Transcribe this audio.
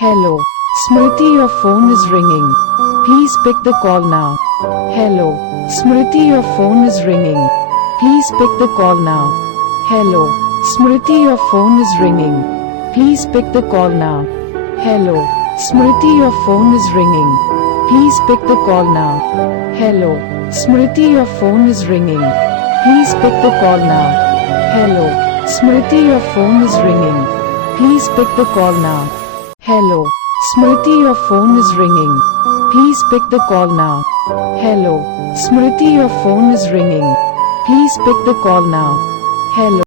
Hello. Smriti, your phone is ringing. Please pick the call now. Hello. Smriti, your phone is ringing. Please pick the call now. Hello. Smriti, your phone is ringing. Please pick the call now. Hello. Smriti, your phone is ringing. Please pick the call now. Hello. Smriti, your phone is ringing. Please pick the call now. Hello. Smriti, your phone is ringing. Please pick the call now. Hello. Smriti, your phone is ringing. Please pick the call now. Hello. Smriti, your phone is ringing. Please pick the call now. Hello.